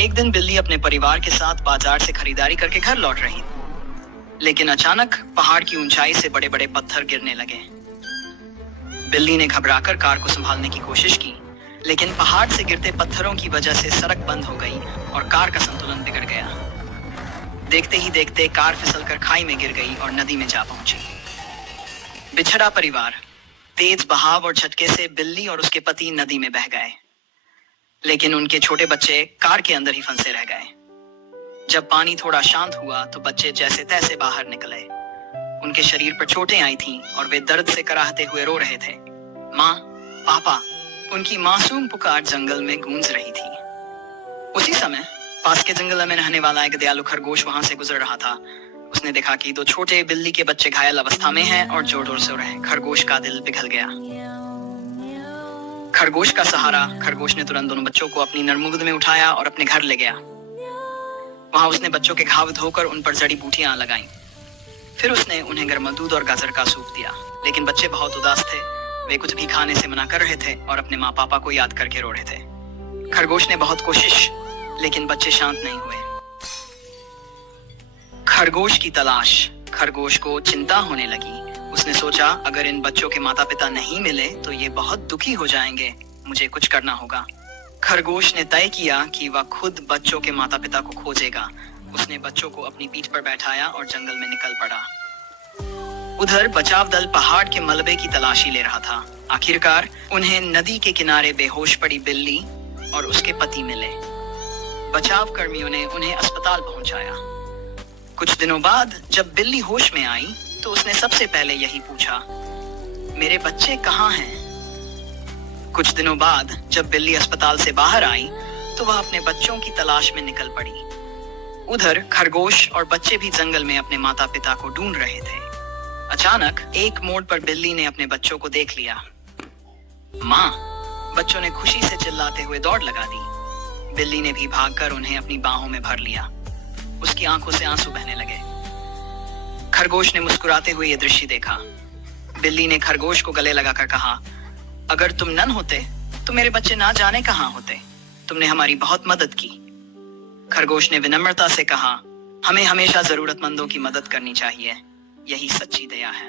एक दिन बिल्ली अपने परिवार के साथ बाजार से खरीदारी करके घर लौट रही थी। लेकिन अचानक पहाड़ की ऊंचाई से बड़े बड़े पत्थर गिरने लगे। बिल्ली ने घबराकर कार को संभालने की कोशिश की, लेकिन पहाड़ से गिरते पत्थरों की वजह से सड़क बंद हो गई और कार का संतुलन बिगड़ गया। देखते ही देखते कार फिसलकर खाई में गिर गई और नदी में जा पहुंची। बिछड़ा परिवार। तेज बहाव और झटके से बिल्ली और उसके पति नदी में बह गए, लेकिन उनके छोटे बच्चे कार के अंदर ही फंसे रह गए। जब पानी थोड़ा शांत हुआ तो बच्चे जैसे तैसे बाहर निकले। उनके शरीर पर चोटें आई थीं और वे दर्द से कराहते हुए रो रहे थे। माँ, पापा। उनकी मासूम पुकार जंगल में गूंज रही थी। उसी समय पास के जंगल में रहने वाला एक दयालु खरगोश वहां से गुजर रहा था। उसने देखा कि दो छोटे बिल्ली के बच्चे घायल अवस्था में हैं और जोर जोर से रो रहे हैं। खरगोश का दिल पिघल गया। खरगोश का सहारा। खरगोश ने तुरंत दोनों बच्चों को अपनी नर्म गोद में उठाया और अपने घर ले गया। वहां उसने बच्चों के घाव धोकर उन पर जड़ी बूटियां लगाईं। फिर उसने उन्हें गर्म दूध और गाजर का सूप दिया। लेकिन बच्चे बहुत उदास थे। वे कुछ भी खाने से मना कर रहे थे और अपने माँ पापा को याद करके रो रहे थे। खरगोश ने बहुत कोशिश, लेकिन बच्चे शांत नहीं हुए। खरगोश की तलाश। खरगोश को चिंता होने लगी। उसने सोचा, अगर इन बच्चों के माता पिता नहीं मिले तो ये बहुत दुखी हो जाएंगे। मुझे कुछ करना होगा। खरगोश ने तय किया कि वह खुद बच्चों के माता पिता को खोजेगा। उसने बच्चों को अपनी पीठ पर बैठाया और जंगल में निकल पड़ा। उधर बचाव दल पहाड़ के मलबे की तलाशी ले रहा था। आखिरकार उन्हें नदी के किनारे बेहोश पड़ी बिल्ली और उसके पति मिले। बचाव कर्मियों ने उन्हें अस्पताल पहुंचाया। कुछ दिनों बाद जब बिल्ली होश में आई तो उसने सबसे पहले यही पूछा, मेरे बच्चे कहाँ हैं? कुछ दिनों बाद जब बिल्ली अस्पताल से बाहर आई तो वह अपने बच्चों की तलाश में निकल पड़ी। उधर खरगोश और बच्चे भी जंगल में अपने माता पिता को ढूंढ रहे थे। अचानक एक मोड़ पर बिल्ली ने अपने बच्चों को देख लिया। माँ! बच्चों ने खुशी से चिल्लाते हुए दौड़ लगा दी। बिल्ली ने भी भागकर उन्हें अपनी बाहों में भर लिया। उसकी आंखों से आंसू बहने लगे। खरगोश ने मुस्कुराते हुए यह दृश्य देखा। बिल्ली ने खरगोश को गले लगाकर कहा, अगर तुम नन होते तो मेरे बच्चे ना जाने कहां होते। तुमने हमारी बहुत मदद की। खरगोश ने विनम्रता से कहा, हमें हमेशा जरूरतमंदों की मदद करनी चाहिए। यही सच्ची दया है।